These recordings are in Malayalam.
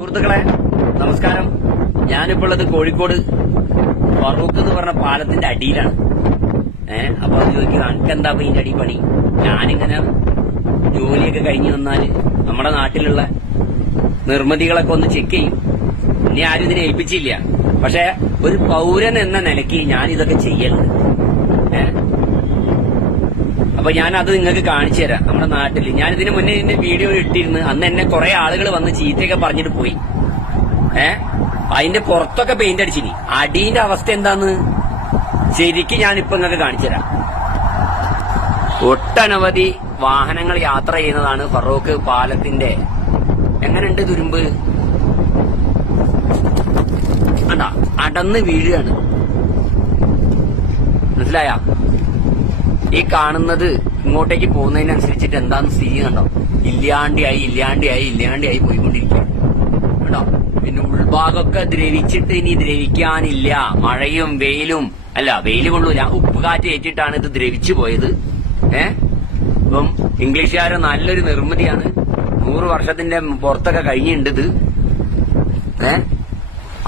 സുഹൃത്തുക്കളെ നമസ്കാരം. ഞാനിപ്പോൾ ഉള്ളത് കോഴിക്കോട് ഫറൂഖ് എന്ന് പറഞ്ഞ പാലത്തിന്റെ അടിയിലാണ്. അപ്പൊ അത് ചോദിക്കുക, അനക്കെന്താ ഇതിന്റെ അടി പണി? ഞാനിങ്ങനെ ജോലിയൊക്കെ കഴിഞ്ഞു വന്നാല് നമ്മുടെ നാട്ടിലുള്ള നിർമ്മിതികളൊക്കെ ഒന്ന് ചെക്ക് ചെയ്യും. ഇനി ആരും ഇതിനെ ഏൽപ്പിച്ചില്ല. പക്ഷെ ഒരു പൗരൻ എന്ന നിലയ്ക്ക് ഞാൻ ഇതൊക്കെ ചെയ്യലുണ്ട്. അപ്പൊ ഞാനത് നിങ്ങൾക്ക് കാണിച്ചു തരാം. നമ്മുടെ നാട്ടിൽ ഞാൻ ഇതിനു മുന്നേ ഇതിന്റെ വീഡിയോ ഇട്ടിരുന്നു. അന്ന് എന്നെ കുറെ ആളുകൾ വന്ന് ചീത്തയൊക്കെ പറഞ്ഞിട്ട് പോയി. അതിന്റെ പുറത്തൊക്കെ പെയിന്റ് അടിച്ചിനി. അടീന്റെ അവസ്ഥ എന്താന്ന് ശരിക്കും ഞാനിപ്പോ നിങ്ങൾക്ക് കാണിച്ചു തരാം. ഒട്ടനവധി വാഹനങ്ങൾ യാത്ര ചെയ്യുന്നതാണ് ഫറൂഖ് പാലത്തിന്റെ. എങ്ങനെയുണ്ട് തുരുമ്പ്? അതാ അടന്ന് വീഴുകയാണ്. മനസ്സിലായ? ഈ കാണുന്നത് ഇങ്ങോട്ടേക്ക് പോകുന്നതിനനുസരിച്ചിട്ട് എന്താന്ന് സ്ഥിതി കണ്ടോ? ഇല്ലാണ്ടിയായി പോയിക്കൊണ്ടിരിക്കുക കേട്ടോ. പിന്നെ ഉൾഭാഗമൊക്കെ ദ്രവിച്ചിട്ട് ഇനി ദ്രവിക്കാനില്ല. മഴയും വെയിലും വെയിൽ കൊള്ളൂല, ഉപ്പുകാറ്റ് ഏറ്റിട്ടാണ് ഇത് ദ്രവിച്ചു പോയത്. ഇപ്പം ഇംഗ്ലീഷുകാരെ നല്ലൊരു നിർമ്മിതിയാണ്. 100 വർഷത്തിന്റെ പുറത്തൊക്കെ കഴിഞ്ഞിട്ടുണ്ട് ഇത്.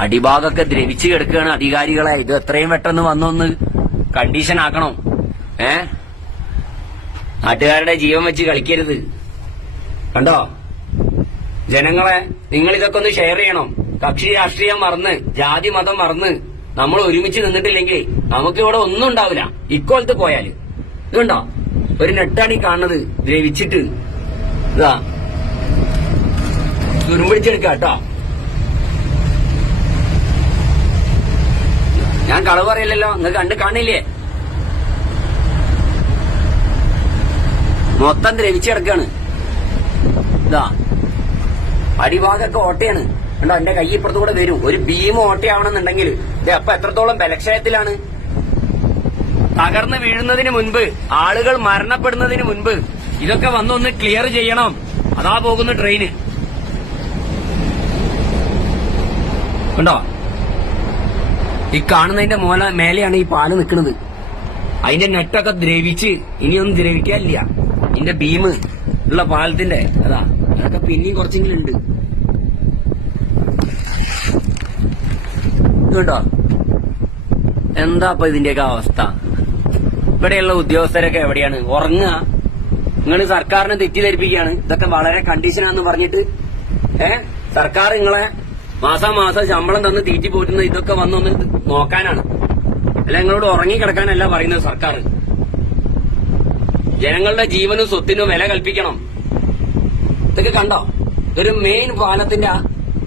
അടിഭാഗമൊക്കെ ദ്രവിച്ചു കിടക്കുകയാണ്. അധികാരികളെ ഇത് എത്രയും പെട്ടെന്ന് വന്നൊന്ന് കണ്ടീഷൻ ആക്കണം. നാട്ടുകാരുടെ ജീവൻ വെച്ച് കളിക്കരുത്. കണ്ടോ ജനങ്ങളെ, നിങ്ങൾ ഇതൊക്കെ ഒന്ന് ഷെയർ ചെയ്യണം. കക്ഷി രാഷ്ട്രീയം മറന്ന്, ജാതി മതം മറന്ന് നമ്മൾ ഒരുമിച്ച് നിന്നിട്ടില്ലെങ്കിൽ നമുക്ക് ഇവിടെ ഒന്നും ഉണ്ടാവില്ല. ഇക്കോലത്ത് പോയാല് ഇതുണ്ടോ, ഒരു നെട്ടാണ് ഈ കാണുന്നത് ദ്രവിച്ചിട്ട്. ഇതാ തുരുമ്പിടിച്ചെടുക്ക കേട്ടോ. ഞാൻ കളവ് പറയില്ലല്ലോ, നിങ്ങൾക്ക് കണ്ട് കാണില്ലേ? മൊത്തം ദ്രവിച്ചെടുക്കാണ്. ഇതാ അടിഭാഗമൊക്കെ ഓട്ടയാണ്. കണ്ടോ, എന്റെ കൈ ഇപ്പുറത്തു കൂടെ വരും. ഒരു ഭീം ഓട്ടയാവണമെന്നുണ്ടെങ്കിൽ ഇത് അപ്പൊ എത്രത്തോളം ബലക്ഷയത്തിലാണ്. തകർന്ന് വീഴുന്നതിന് മുൻപ്, ആളുകൾ മരണപ്പെടുന്നതിന് മുൻപ് ഇതൊക്കെ വന്നൊന്ന് ക്ലിയർ ചെയ്യണം. അതാ പോകുന്ന ട്രെയിന്. കണ്ടോ, ഈ കാണുന്നതിന്റെ മേലെയാണ് ഈ പാല് നിൽക്കുന്നത്. അതിന്റെ നെറ്റൊക്കെ ദ്രവിച്ച് ഇനിയൊന്നും ദ്രവിക്കാനില്ല. ഇതിന്റെ ഭീം ഉള്ള പാലത്തിന്റെ അതൊക്കെ പിന്നെയും കുറച്ചെങ്കിലും ഉണ്ട്. കേട്ടോ, എന്താ ഇപ്പൊ ഇതിന്റെയൊക്കെ അവസ്ഥ? ഇവിടെയുള്ള ഉദ്യോഗസ്ഥരൊക്കെ എവിടെയാണ്? ഉറങ്ങുക. നിങ്ങൾ സർക്കാരിനെ തെറ്റിദ്ധരിപ്പിക്കുകയാണ്. ഇതൊക്കെ വളരെ കണ്ടീഷനാന്ന് പറഞ്ഞിട്ട് സർക്കാർ നിങ്ങളെ മാസാമാസം ശമ്പളം തന്ന് തീറ്റി പോറ്റുന്ന ഇതൊക്കെ വന്നൊന്ന് നോക്കാനാണ്. അല്ല, നിങ്ങളോട് ഉറങ്ങിക്കിടക്കാനല്ല പറയുന്നത് സർക്കാർ. ജനങ്ങളുടെ ജീവനും സ്വത്തിനും വില കൽപ്പിക്കണം. ഇതൊക്കെ കണ്ടോ, ഒരു മെയിൻ പാലത്തിന്റെ